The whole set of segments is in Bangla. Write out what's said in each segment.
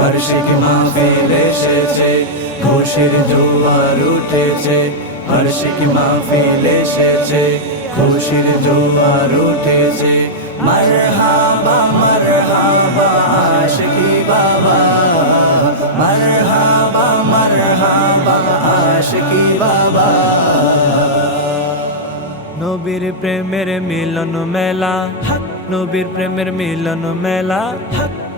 বার্ষিক মাহফিল এসেছে, খুশির জোয়ার উঠেছে। বার্ষিক মাহফিল এসেছে, খুশির জোয়ার উঠেছে। মারহাবা মারহাবা আশিকি বাবা, মারহাবা মারহাবা আশিকি বাবা। নবীর প্রেমের মিলন মেলা, নবীর প্রেমের মিলন মেলা,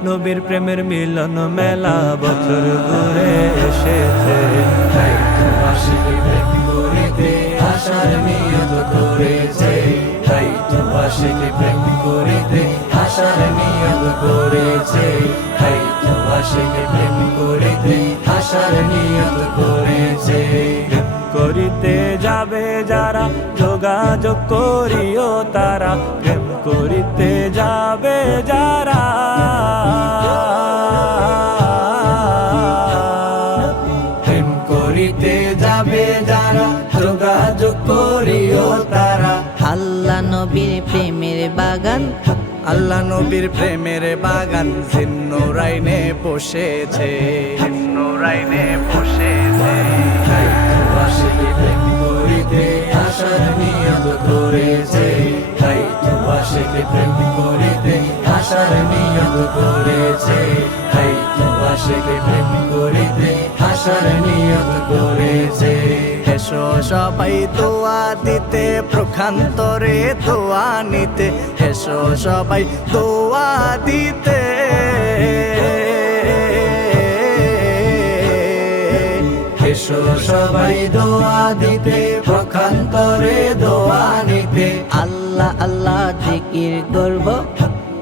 নবীর প্রেমের মিলন মেলা বছর ঘুরে এসেছে। তাই তো আশিকি প্রেম করিতে আসার নিয়ত করেছে, তাই তো আশিকি প্রেম করিতে আসার নিয়ত করেছে, তাই তো আশিকি প্রেম করিতে আসার নিয়ত করেছে। করিতে যাবে যারা যোগাযোগ করিও তারা, প্রেম করিতে যাবে যারা, প্রেম করিতে যাবে যারা যোগাযোগ করিও তারা। আল্লাহ নবীর প্রেমের বাগান, আল্লাহ নবীর প্রেমের বাগান জিন্নুরাইনে বসেছে, জিন্নুরাইনে বসেছে। তাই তো আশিকি প্রেম করিতে আসার নিয়ত করেছে, তাই তো আশিকি প্রেম করিতে আসার নিয়ত করেছে, তাই তো আশিকি প্রেম করিতে আসার নিয়ত করেছে। এসো সবাই দোয়া দিতে প্রখান্তরে দোয়া নিতে, এসো সবাই দোয়া দিতে, এসো সবাই দোয়া দিতে প্রখান্তরে দোয়া নিতে। আল্লাহ আল্লাহ জিকির করব,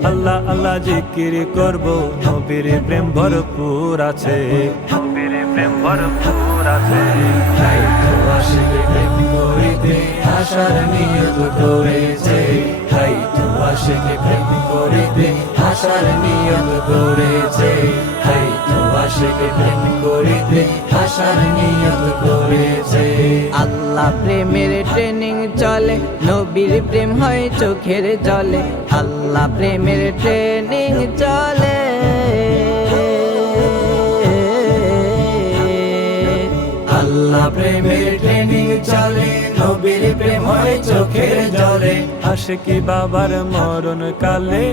আল্লাহ আল্লাহ জিকির করব, নবীর প্রেম ভরপুর আছে, নবীর প্রেম ভরপুর আছে। তাই তো আশিকি প্রেম করিতে আসার নিয়ত করেছে, তাই তো আশিকি প্রেম করিতে আসার নিয়ত করেছে, তাই তো আশিকি প্রেম করিতে আসার নিয়ত করেছে। আল্লাহ প্রেমের ট্রেনিং চলে, নবীর প্রেম হয় চোখের জলে। আল্লাহ প্রেমের ট্রেনিং চলে, আল্লাহ প্রেমের ট্রেনিং চলে, নবীর প্রেম হয় চোখের জলে। আশিকি বাবার মরণ কালে,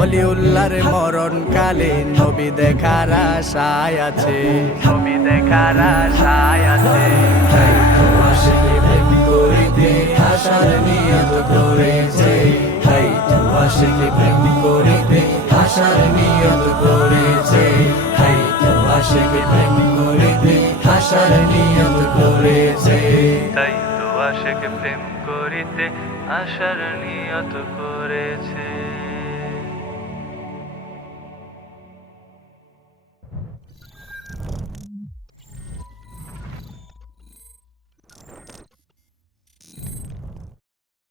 ওলিউল্লাহর মরণ কালে নবী দেখার আশায় আছে, নবী দেখার আশায় আছে। তাই তো আশিকি প্রেম করিতে আসার নিয়ত করেছে, তাই তো আশিকি প্রেম করিতে আসার নিয়ত করেছে, তাই তো আশিকি প্রেম করিতে আসার নিয়ত করেছে। তাই তো আশিকি প্রেম করিতে আসার নিয়ত করেছে।